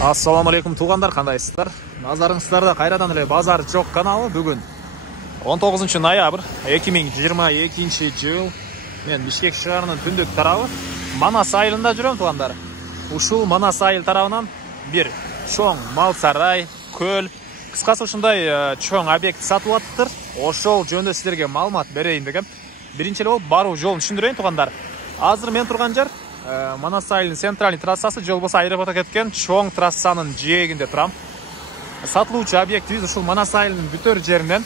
Ассаламу алейкум туугандар, кандайсыздар? Назарыңыздарда кайрадан эле Базар Жок каналы. Бүгүн 19 ноябрь 2022 жыл. Мен Бишкек шаарынын түндүк тарабы Манас айылында жүрөм туугандар. Ушул Манас айыл тарабынан бир чоң мал сарай, көл, кыскасы ушундай чоң объект сатылып атыптыр. Ошол жөнүндө силерге маалымат берейин дегем. Биринчи эле болуп баруу жолун түшүндүрөйүн туугандар. Азыр мен турган жер Манас айылынын центральный трассасы, же болбосо аэропортко кеткен чоң трассанын жээгинде турам. Сатылуучу объектибиз ушул Манас айылынын бүтөр жеринен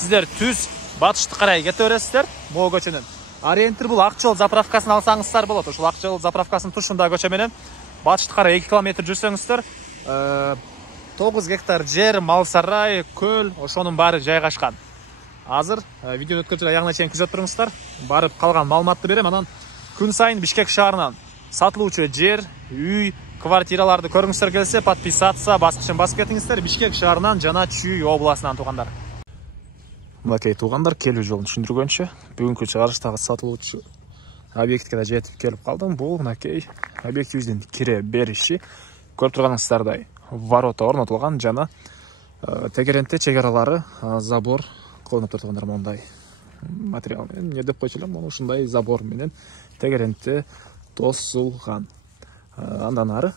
сиздер түз батышты карай кете бересиздер. Могу көчөнөн ориентир бул Ак жол заправкасын алсаңыздар болот. Ушул Ак жол заправкасынын тушунда көчө менен батышты карай 2 километр жүрсөңүздөр 9 гектар жер, мал сарай, көл, ошонун баары жайгашкан. Азыр видеону өткөрүп аягына чейин күзөтүп туруңуздар. Барып калган маалыматты берем. Анан күн сайын Бишкек шаарынан сатылуучу жер, үй, квартираларды көрүңүздөр келсе, подписаться баскычын басып кетиңиздер. Бишкек шаарынан жана Чүй областынан туугандар. Мынакей туугандар, келүү жолун түшүндүргөнчө, бүгүнкү чыгарыштагы сатылуучу объектке да жетип келип калдым. Бул мынакей объектибиздин кире бериши. Көрүп турганыңыздардай ворота орнотулган жана тегерентте чек аралары забор колдонуп тургандар. Мондай материал менен эмне деп койчу элем, ушундай забор менен тегерентте тосулган. Андан ары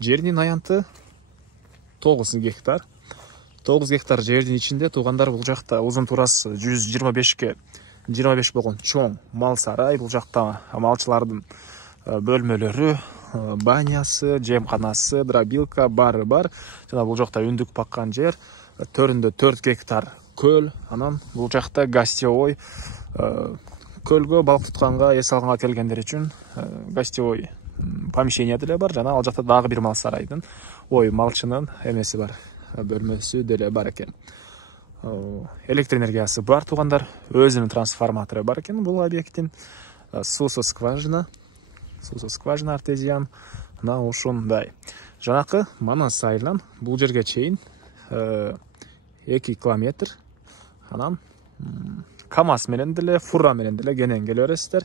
жердин аянты 9 гектар. 9 гектар жердин ичинде туугандар бул жакта узун турасы 125 болгон чоң мал сарай, бул жакта малчылардын бөлмөлөрү, банясы, жемканасы, дробилка баары бар. Жана бул жакта үндүк баккан жер, төрүндө 4 гектар көл, анан бул жакта гостевой, көлгө балык тутканга, эс алганга келгендер үчүн гостевой помещение деле бар. Жана ал жакта дагы бир мал сарайдын, малчынын эмеси бар, бөлмөсү деле бар экен. Электр энергиясы бар туугандар, өзүнүн трансформатору бар экен. Бул объекттин суусу скважина артезиан, мына ушундай. Жанакы Манас айылынан бул жерге чейин 2 километр. Анан КамАЗ менен деле, фура менен деле кенен келе бересиздер.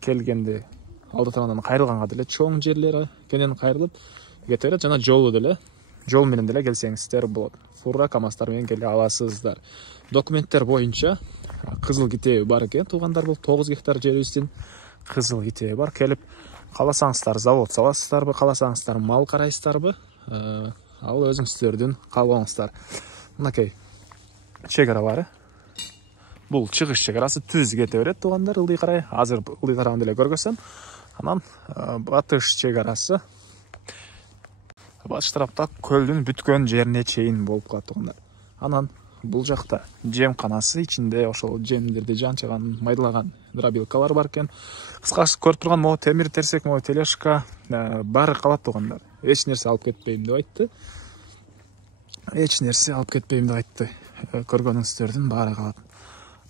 Келгенде алды тарабынан кайрылганга деле чоң жерлери кенен кайрылып кете берет. Жана жол менен деле келсеңиздер болот. Фура, КамАЗдар менен келе аласыздар. Документтер боюнча кызыл китеби бар экен туугандар. Бул 9 гектар жерибиздин кызыл китеби бар. Келип кааласаңыздар завод саласыздарбы, кааласаңыздар мал карайсыздарбы, ал өзүңүздөрдүн каалооңуздар. Мынакей чек аралары. Бул чыгыш чек арасы түз кете берет туугандар, ылдый карай. Азыр ылдый тарабын деле көргөзсөм. Анан батыш чек арасы батыш тарапта көлдүн бүткөн жерине чейин болуп калат туугандар. Анан бул жакта жемканасы, ичинде ошол жемдерди жанчыган, майдалаган дробилкалар бар экен. Кыскасы көрүп турган могу темир терсек, могу тележка баары калат туугандар. Эч нерсе алып кетпейм деп айтты. Көргөнүңүздөрдүн баары калат.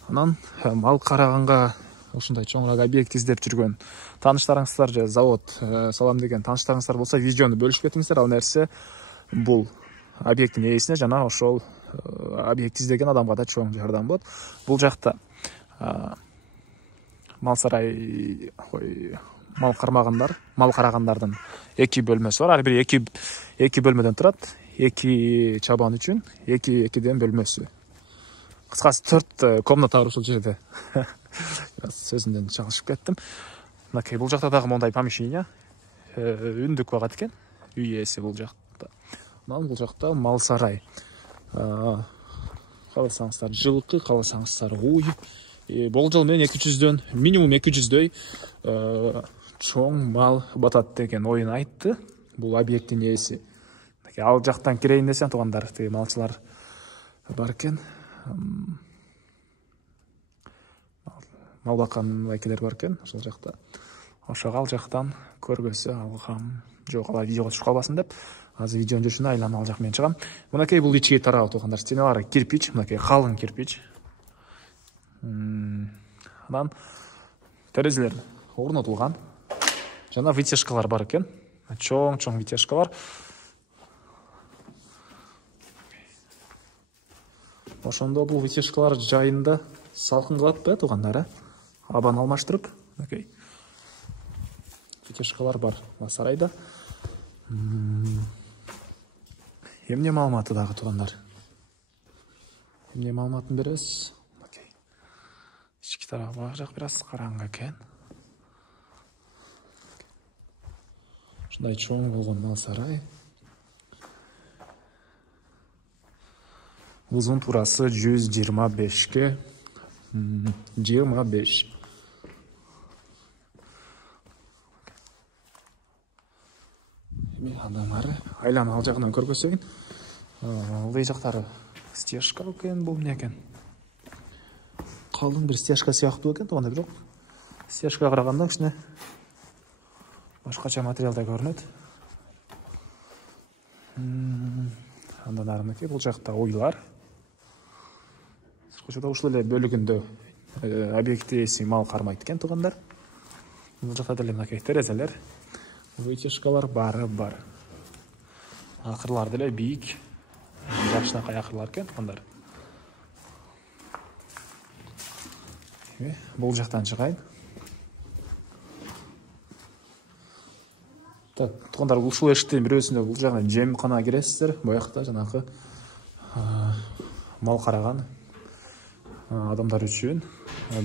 Анан мал караганга ушундай чоңураак объект издеп жүргөн тааныштарыңыздар же завод салам деген тааныштарыңыздар болсо, видеону бөлүшүп кетиңиздер. Ал нерсе бул объекттин ээсине жана ошол объект издеген адамга да чоң жардам болот. Бул жакта мал сарай, мал карагандардын 2 бөлмөсү бар. Ар бири 2 бөлмөдөн турат. 2 чабан үчүн 2 бөлмөсү. Кыскасы 4 комната бар ушул жерде. Сөзүмдөн чагышып кеттим. Мынакей бул жакта дагы мондай помещение, үндүк багат экен. Үй ээси бул жакта. Анан бул жакта мал сарай. Кааласаңыздар жылкы, кааласаңыздар уй. Болжол менен 200дөн, минимум 200дөй чоң мал батат деген оюн айтты бул объекттин ээси. Ал жактан кирейин десем туугандар, тиги малчылар бар экен. Мал баккан байкелер бар экен ошол жакта. Ошого ал жактан көргөзө алгам. Жок, алар видеого түшүп калбасын деп, азыр видеонун жүрүшүнө айланып ал жак менен чыгам. Мынакей бул ички тарабы туугандар, стеналары кирпич, мынакей калың кирпич. Анан терезелер орнотулган. Жана вытяжкалар бар экен. Чоң вытяжкалар. Ошондо бул вытяжкалар жайында салкын кылат да туугандар, абаны алмаштырып. Вытяжкалар бар сарайда. Эмне маалыматы дагы туугандар? Эмне маалыматын беребиз? Окей. Ички тарабы бак жак бир аз караңгы экен. Ушундай чоң болгон мал сарай. Uzun turası 125'ke 25. Адамдары айланы ал жагынан көргөзсөйүн. Ылдый жактары стяжка экен, бул эмне экен? Калың бир стяжка сыяктуу экен, тууганда бирок стяжкага караганда кичине башкача материалда көрүнөт. Андан арыныкы бул жакта уйлар. Сыркычада ушул эле бөлүгүндө объекти ээси мал кармайт экен, туугандар. Бул жакта деле мынакей терезелер, вытяжкалар бары бар. Акырлар деле бийик, жакшынакай акырлар экен, туугандар. Бул жактан чыгайын. Так, туугандар, ушул эшиктин бирөөсүндө бул жагына жемкана киресиздер. Буякта жанагы мал караган адамдар үчүн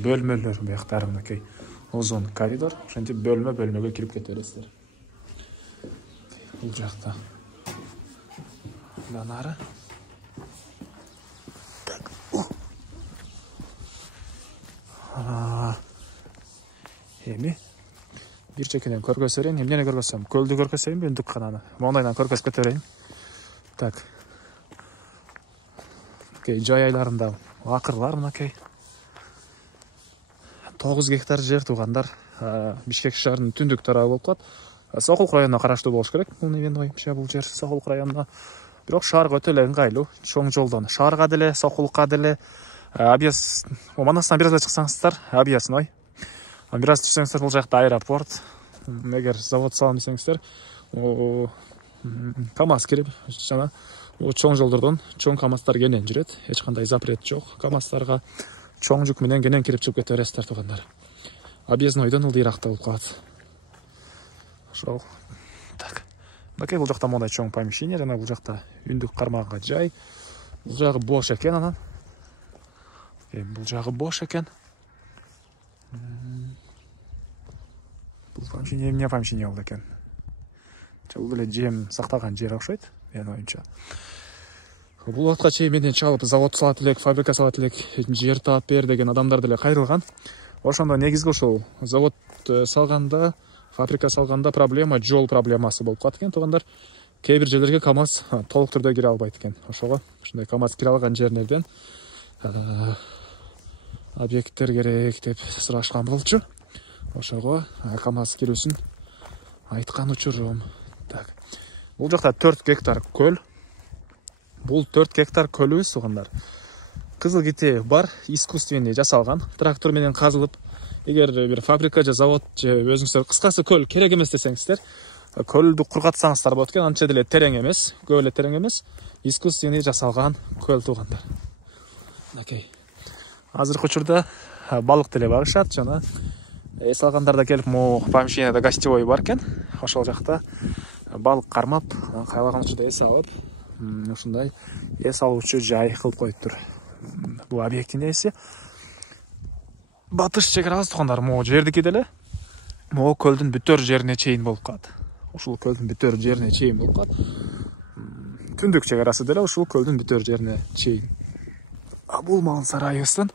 бөлмөлөр, буяктары мынакей узун коридор. Ошентип бөлмөгө кирип кете бересиздер. Бул жакта андан ары. Так. Эми бир чекенен көргөзө берейин. Эмнени көргөзсөм? Көлдү көргөзөйүнбү, үндүккананы? Мондайдан көргөзүп кете берейин. Так. Окей, жай айларында акырлар мынакей. 9 гектар жер, туугандар. Бишкек шаарынын түндүк тарабы болуп калат. Сокулук районуна караштуу болуш керек. Бул менин оюмча бул жер Сокулук районуна. Бирок шаарга өтө эле ыңгайлуу, чоң жолдон. Шаарга деле, Сокулукка деле, Абияс, Манастан бир аз чыксаңыздар, Абиясной. Бир аз түшсөңүздөр, бул жакта аэропорт. Эгер завод салам десеңиздер, КамАЗ кирип, жана чоң жолдордон чоң КамАЗдар кенен жүрөт. Эч кандай запрет жок. КамАЗдарга чоң жүк менен кенен кирип чыгып кете бересиздер, туугандар. Объезднойдон ылдыйракта болуп калат. Ошол. Так. Мынакей бул жакта мондай чоң помещение, жана бул жакта үндүк кармаганга жай. Бул жагы бош экен анан. Бул жагы бош экен. Бул помещение эмне помещение болду экен? Бул эле жем сактаган жер окшойт, менин оюмча. Бул вакытка чейин менден чалып завод салат элек, фабрика салат элек, жер таап бер деген адамдар деле кайрылган. Ошондо негизги ушул завод салганда, фабрика салганда проблема жол проблемасы болуп калат экен, туугандар. Кээ бир жерлерге КамАЗ толук түрдө кире албайт экен. Ошого ушундай КамАЗ кире алган жерлерден объекттер керек деп сурашкан болчу. Ошого КамАЗ кирүүсүн айткан учурум. Так. Бул жакта 4 гектар көл. Бул 4 гектар көлүбүз, туугандар. Кызыл ките бар, искусственный жасалган. Трактор менен казылып, эгер бир фабрика же завод же өзүңүздөр кыскасы көл керек эмес десеңиздер, көлдү кургатсаңыздар болот экен. Анча деле терең эмес, көп эле терең эмес. Искусственный жасалган көл, туугандар. Окей. Азыркы учурда балык деле багышат, жана эс алгандар да келип, могу помещениеда гостевой бар экен. Ошол жакта балык кармап, кайлаган учурда эс алып, ушундай эс алуучу жай кылып коюптур. Бул объекттин ээси. Батыш чек арабыз, туугандар, могу жердики деле. Могу көлдүн бүтөр жерине чейин болуп калат. Ушул көлдүн бүтөр жерине чейин болуп калат. Түндүк чек арасы деле ушул көлдүн бүтөр жерине чейин. Бул мал сарайыбыздын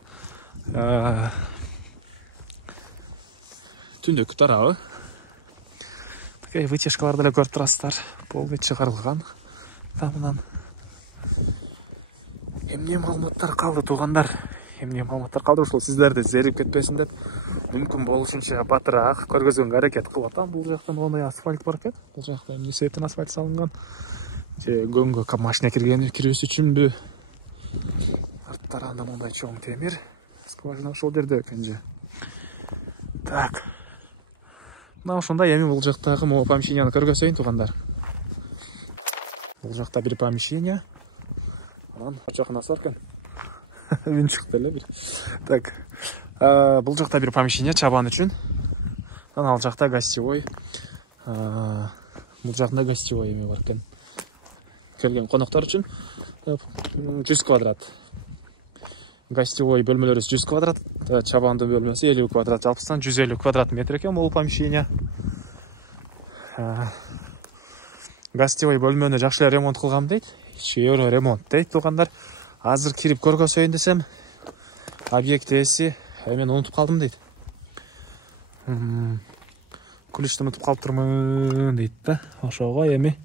түндүк тарабы. Такой вытяжкалар деле көрүп турасыздар. Полный чыгарылган. Тамынан эмне маалыматтар калды, туугандар? Эмне маалыматтар калды? Ушул сиздерди зерип кетпесин деп, мүмкүн болушунча батыраак көргөзгөнгө аракет кылып атам. Бул жакта моундай асфальт бар экен. Бул жакта эмне себептен асфальт салынган? Же гөнгө машина кирүүсү үчүнбү? Арттарында моундай чоң темир. Скважина ошол жерде экен же. Так. Мына ошондой эми бул жактагы могу помещенияны көргөзөйүн, туугандар. Бул жакта бир помещение. Анан ачакынасы бар экен. Үн чыкты эле бир. Так. Бул жакта бир помещение чабан үчүн. Анан ал жакта гостевой. Бул жакында гостевой эме бар экен. Келген коноктор үчүн 100 квадрат. Гостевой бөлмөлөрү 100 квадрат, чабандын бөлмөсү 50 квадрат. Жалпысынан 150 квадрат метр экен бул помещение. Гостевой бөлмөнү жакшы эле ремонт кылгам дейт. 2 евро ремонт дейт туугандар. Азыр кирип көргөзөйүн десем, объект ээси мен унутуп калдым дейт. Ключты унутуп калыптырмын дейт да. Ошого эми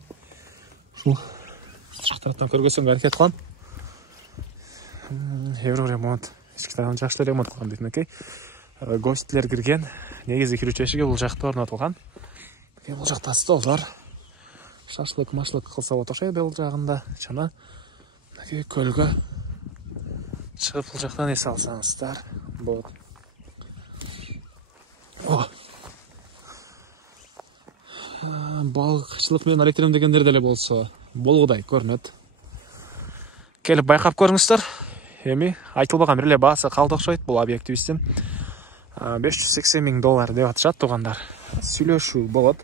ушул жактардан көргөзсөм аракет кылам. Евро ремонт. Эшик тарабын жакшы ремонт кылган дейт мекей. Гостилер кирген. Негизи кирүүчү эшиги бул жакта орнотулган. Бул жакта столдор. Шашлык кылса болот окшойт бул жагында. Жана көлгө чыгып бул жактан эс алсаңыздар болот. Балыкчылык менен алектенем деле болсо болгудай көрүнөт. Келип байкап көрүңүздөр. Эми айтылбаган бир эле баасы калды окшойт бул объектибиздин. $580 000 деп атышат туугандар. Сүйлөшүү болот.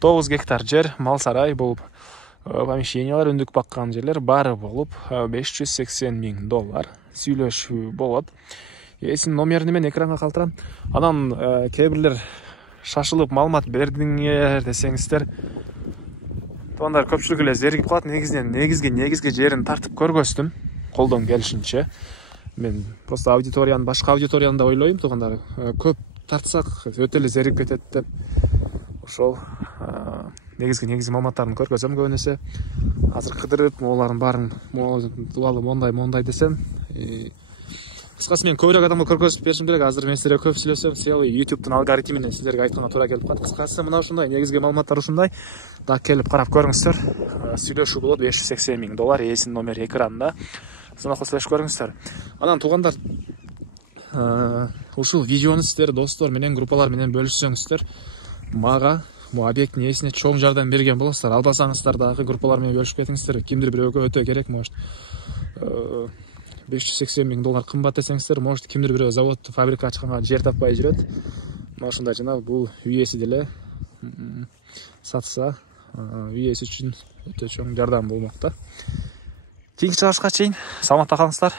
9 гектар жер, мал сарай болуп, помещениялар, өндүк баккан жерлер баары болуп $580 000 сүйлөшүү болот. Эсин номерин мен экранга калтырам. Анан кээ бирлер шашылып маалымат бердиңер десеңиздер, туугандар көпчүлүк эле зеригип калат. Негизги жерин тартып көргөздүм колдон келишинче. Мен просто башка аудиторияны да ойлойм туугандар. Көп тартсак өтө эле зеригип кетет деп. Ошол негизги маалыматтарын көргөзөм көбүнесе. Азыр кыдырып, олардын баарын тууралуу мондай десем, кыскасы мен көбүрөөк адамга көргөзүп беришим керек. Азыр мен силерге көп сүйлөсөм, YouTube'дун алгоритминен силерге айтканга туура келип калат. Кыскасы мына ушундай негизги маалыматтар ушундай. Да келип карап көрүңүздөр. Сүйлөшүү болот $580 000, ээсинин номери экранда. Сынакта сүйлөшүп көрүңүздөр. Анан туугандар, ушул видеону сиздер достор менен, группалар менен бөлүшсөңүздөр, мага бул объекттин ээсине чоң жардам берген болосуздар. Албасаңыздар дагы группалар менен бөлүшүп кетиңиздер. Кимдир бирөөгө өтө керек, может $580 000 кымбат десеңиздер, может кимдир бирөө завод, фабрика ачканга жер таппай жүрөт. Мына ушундай жана бул үй ээси деле сатса, үй ээси үчүн өтө чоң жардам болмок да. Кийинки чыгарышка чейин саламатта калыңыздар.